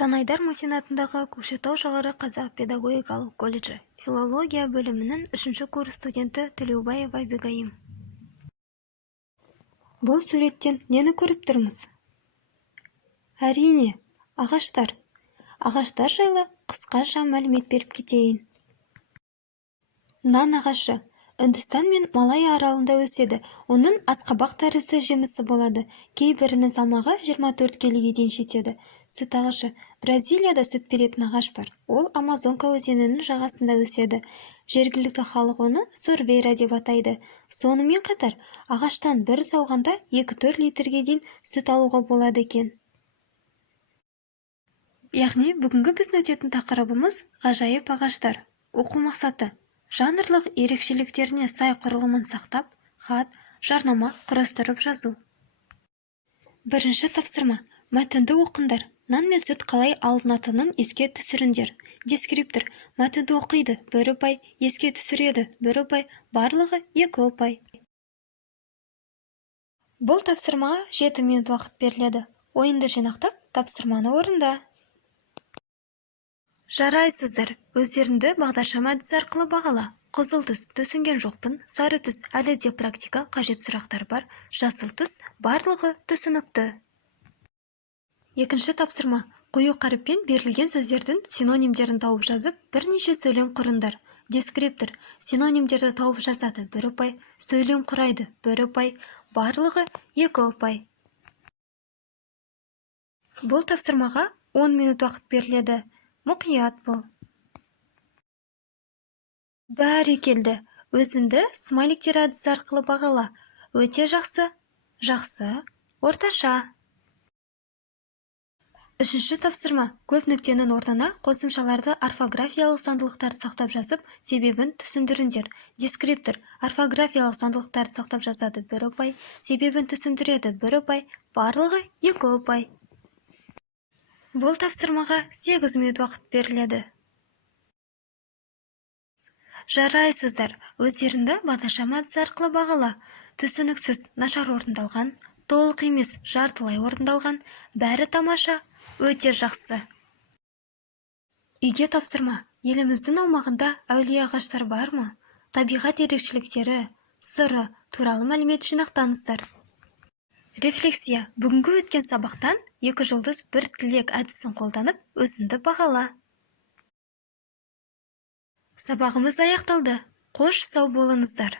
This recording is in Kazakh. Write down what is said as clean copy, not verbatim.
Жанайдар Мусин атындағы Көкшетау жоғары қазақ педагогикалық колледжі филология бөлімінің 3-ші курс студенті Төлеубаева Бегайым. Бұл суреттен нені көріп тұрмыз? Әрине, ағаштар. Ағаштар жайлы қысқаша мәлімет беріп кетейін. Нан ағашы Үндістан мен Малай аралында өседі. Оның асқабақ тәрізді жемісі болады. Кейбірінің салмағы 24 келіге дейін жетеді. Сүт ағашы Бразилияда сүт беретін ағаш бар. Ол Амазонка өзенінің жағасында өседі. Жергілікті халық оны сорвейра деп атайды. Сонымен қатар, ағаштан бір сауғанда 2-4 литрге дейін сүт алуға болады екен. Яғни, бүгінгі біздің өтетін тақырыбымыз ғажайып ағаштар. Оқу мақсаты: жанрлық ерекшеліктеріне сай құрылымын сақтап, хат, жарнама құрастырып жазу. Бірінші тапсырма: мәтінді оқыңдар. Нан мен сүт қалай алынатынын еске түсіріңдер. Дескриптор: мәтінді оқиды, 1 ұпай, еске түсіреді, 1 ұпай, барлығы 2 ұпай. Бұл тапсырмаға 7 минут уақыт беріледі. Ойынды жинақтап, тапсырманы орында. Жарайсыздар, өздеріңді бағдарлама әдісі арқылы бағала. Қызыл түс: түсінген жоқпын, сары түс: әлі де практика, қажет сұрақтар бар, жасыл түс: барлығы түсінікті. Екінші тапсырма: қою қаріппен берілген сөздердің синонимдерін тауып жазып, бірнеше сөйлем құрыңдар. Дескриптор: синонимдерді тауып жазады, 1 ұпай, сөйлем құрайды, 1 ұпай, барлығы 2 ұпай. Бұл тапсырмаға 10 минут уақыт беріледі. Мұқият бол. Бәрекелді, өзіңді смайликтер әдісі арқылы бағала. Өте жақсы, жақсы, орташа. Үшінші тапсырма: көп нүктенің орнына қосымшаларды орфографиялық заңдылықтарды сақтап жазып, себебін түсіндіріңдер. Дескриптор: орфографиялық заңдылықтарды сақтап жазады, 1 ұпай, себебін түсіндіреді, 1 ұпай, барлығы 2 ұпай. Бұл тапсырмаға 8 минут уақыт беріледі. Жарайсыздар, өздеріңді бағдарлама әдісі арқылы бағала. Түсініксіз, нашар орындалған, толық емес, жартылай орындалған, бәрі тамаша, өте жақсы. Үйге тапсырма: еліміздің аумағында әулие ағаштар бар ма? Табиғат ерекшеліктері, сыры туралы мәлімет жинақтаңыздар. Рефлексия: бүгінгі өткен сабақтан 2 жұлдыз 1 тілек әдісін қолданып, өзіңді бағала. Сабағымыз аяқталды. Қош сау болыңыздар.